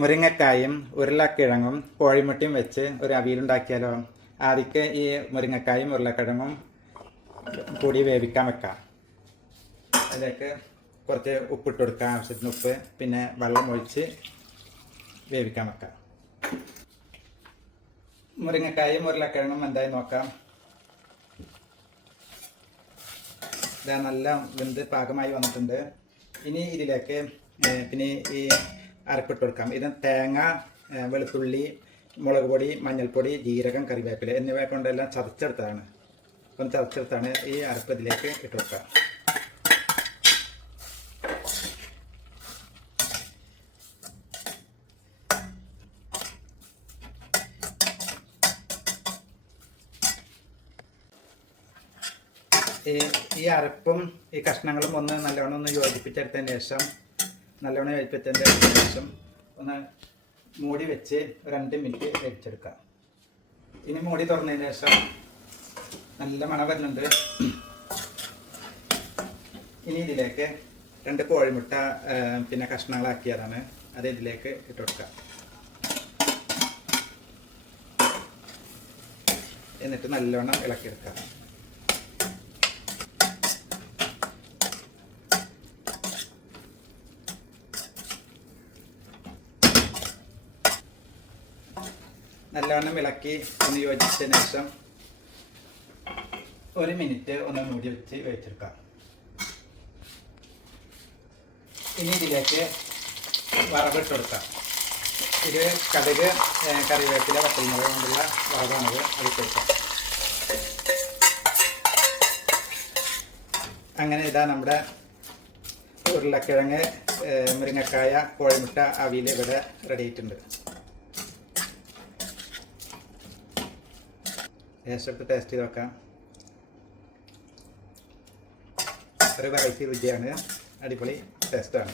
മുരിങ്ങക്കായും ഉരുളക്കിഴങ്ങും കോഴിമുട്ടയും വെച്ച് ഒരു അവിയലുണ്ടാക്കിയാലോ? ആദ്യക്ക് ഈ മുരിങ്ങക്കായും ഉരുളക്കിഴങ്ങും കൂടി വേവിക്കാൻ വെക്കാം. അതിലേക്ക് കുറച്ച് ഉപ്പിട്ട് കൊടുക്കുക ആവശ്യത്തിന് ഉപ്പ്. പിന്നെ വെള്ളം ഒഴിച്ച് വേവിക്കാൻ വെക്കാം. മുരിങ്ങക്കായും ഉരുളക്കിഴങ്ങും എന്തായി നോക്കാം. ഇതാ നല്ല വെന്ത് പാകമായി വന്നിട്ടുണ്ട്. ഇനി ഇതിലേക്ക് പിന്നെ ഈ അരപ്പിട്ട് കൊടുക്കാം ഇത് തേങ്ങ വെളുത്തുള്ളി മുളക് പൊടി മഞ്ഞൾപ്പൊടി ജീരകം കറിവേപ്പില എന്നിവ കൊണ്ടെല്ലാം ചതച്ചെടുത്തതാണ്. അപ്പം ചതച്ചെടുത്താണ് ഈ അരപ്പ് ഇതിലേക്ക് ഇട്ട് കൊടുക്കുക ഈ ഈ അരപ്പും ഈ കഷ്ണങ്ങളും ഒന്ന് നല്ലവണ്ണം ഒന്ന് യോജിപ്പിച്ചെടുത്തതിന് ശേഷം നല്ലവണ്ണം യോജിപ്പിച്ചതിന് ശേഷം ഒന്ന് മൂടി വെച്ച് രണ്ട് മിനിറ്റ് വേവിച്ചെടുക്കാം. ഇനി മൂടി തുറന്നതിന് ശേഷം നല്ല മണം വരുന്നുണ്ട്. ഇനി ഇതിലേക്ക് രണ്ട് കോഴിമുട്ട പിന്നെ കഷ്ണങ്ങളാക്കിയതാണ്. അത് ഇതിലേക്ക് ഇട്ട് കൊടുക്കാം. എന്നിട്ട് നല്ലവണ്ണം ഇളക്കിയെടുക്കാം. നല്ലവണ്ണം ഇളക്കി ഒന്ന് യോജിച്ചതിന് ശേഷം ഒരു മിനിറ്റ് ഒന്ന് മൂടി വെച്ച് വേവിച്ചെടുക്കാം. ഇനി ഇതിലേക്ക് വറവിട്ട് കൊടുക്കാം. ഇത് കടുക് കറിവേപ്പില വട്ടൽമുളക് കൊണ്ടുള്ള വറവാണത്. അത് അടുത്തെടുക്കാം അങ്ങനെ ഇതാ നമ്മുടെ ഉരുളക്കിഴങ്ങ് മുരിങ്ങക്കായ കോഴിമുട്ട അവിയൽ ഇവിടെ റെഡി ആയിട്ടുണ്ട്. ടേസ്റ്റ് ടേസ്റ്റ് ചെയ്ത് നോക്കാം. ഒരു വെറൈറ്റി രുചിയാണ് അടിപൊളി ടേസ്റ്റാണ്